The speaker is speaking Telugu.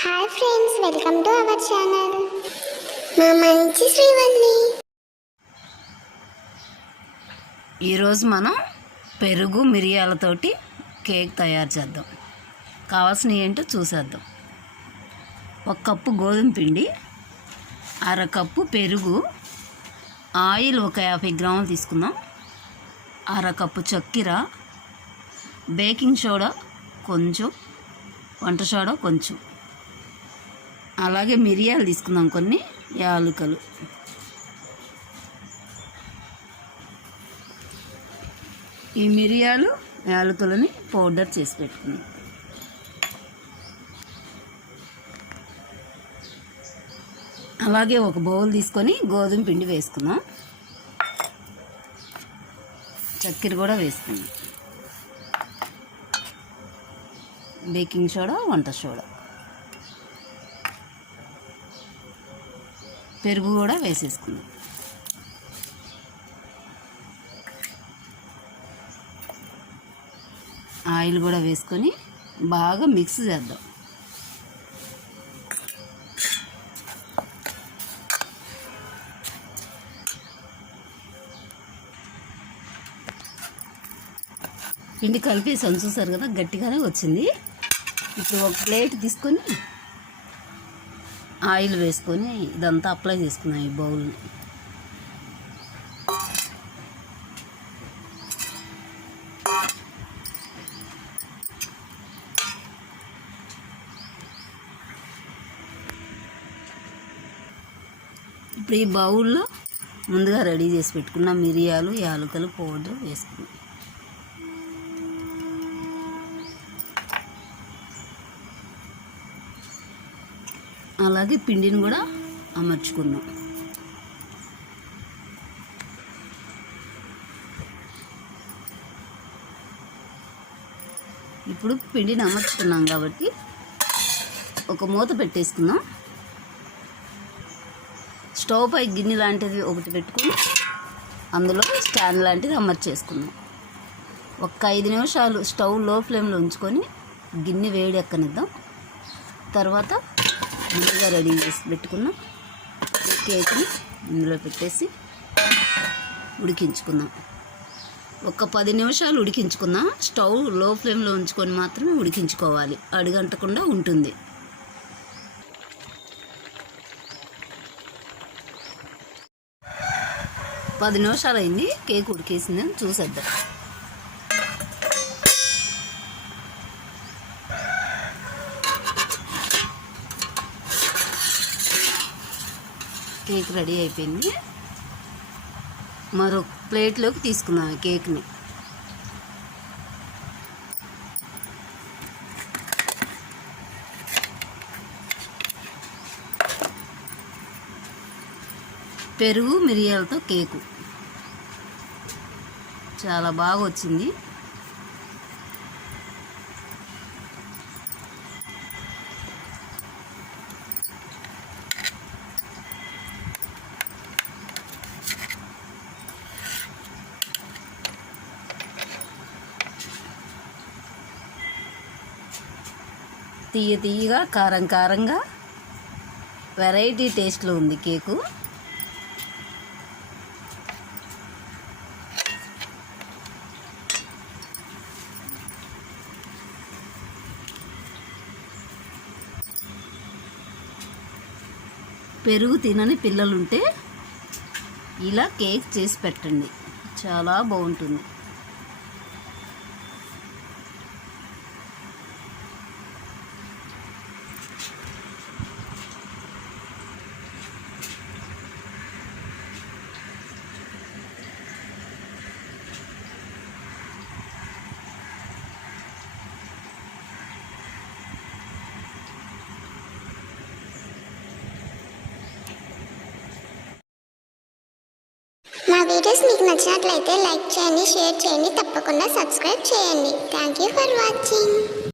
Hi friends, welcome to our channel. మా మంచి శ్రీవల్లి. ఈరోజు మనం పెరుగు మిరియాలతోటి కేక్ తయారు చేద్దాం. కావాల్సినవి ఏంటో చూసేద్దాం. 1 కప్పు గోధుమ పిండి, అరకప్పు పెరుగు, ఆయిల్ ఒక 50 గ్రాములు తీసుకుందాం, అరకప్పు చక్కెర, బేకింగ్ సోడా కొంచెం, వంట సోడా కొంచెం, అలాగే మిరియాలు తీసుకుందాం, కొన్ని యాలకులు. ఈ మిరియాలు యాలకులని పౌడర్ చేసి పెట్టుకుందాం. అలాగే ఒక బౌల్ తీసుకొని గోధుమ పిండి వేసుకుందాం, చక్కెర కూడా వేసుకుందాం, బేకింగ్ సోడా, వంట సోడా, పెరుగు కూడా వేసేసుకుందాం. ఆయిల్ కూడా వేసుకొని బాగా మిక్స్ చేద్దాం. పిండి కలిపేసి చూసారు కదా, గట్టిగానే వచ్చింది. ఇప్పుడు ఒక ప్లేట్ తీసుకొని ఆయిల్ వేసుకొని ఇదంతా అప్లై చేసుకున్నాం ఈ బౌల్ని. ఇప్పుడు ఈ బౌల్లో ముందుగా రెడీ చేసి పెట్టుకున్న మిరియాలు, యాలకులు పౌడర్ వేసుకున్నాం. అలాగే పిండిని కూడా అమర్చుకున్నాం. ఇప్పుడు పిండిని అమర్చుకున్నాం కాబట్టి ఒక మూత పెట్టేసుకుందాం. స్టవ్ పై గిన్నె లాంటిది ఒకటి పెట్టుకుని అందులో స్టాండ్ లాంటిది అమర్చేసుకుందాం. ఒక 5 నిమిషాలు స్టవ్ లో ఫ్లేమ్లో ఉంచుకొని గిన్నె వేడి ఎక్కనిద్దాం. తర్వాత ముందుగా రెడీ చేసి పెట్టుకున్న కేక్ని ఇందులో పెట్టేసి ఉడికించుకుందాం. ఒక 10 నిమిషాలు ఉడికించుకుందాం. స్టవ్ లో ఫ్లేమ్లో ఉంచుకొని మాత్రమే ఉడికించుకోవాలి, అడుగంటకుండా ఉంటుంది. పది నిమిషాలు అయింది, కేక్ ఉడికేసిందని చూసేద్దాం. కేక్ రెడీ అయిపోయింది. మరో ప్లేట్లోకి తీసుకున్నాను కేక్ని. పెరుగు మిరియాలతో కేకు చాలా బాగా వచ్చింది. తీయగా కారంగా వెరైటీ టేస్ట్లో ఉంది కేకు. పెరుగు తినని పిల్లలుంటే ఇలా కేక్ చేసి పెట్టండి, చాలా బాగుంటుంది. మా వీడియోస్ మీకు నచ్చినట్లయితే లైక్ చేయండి, షేర్ చేయండి, తప్పకుండా సబ్స్క్రైబ్ చేయండి. Thank you for watching.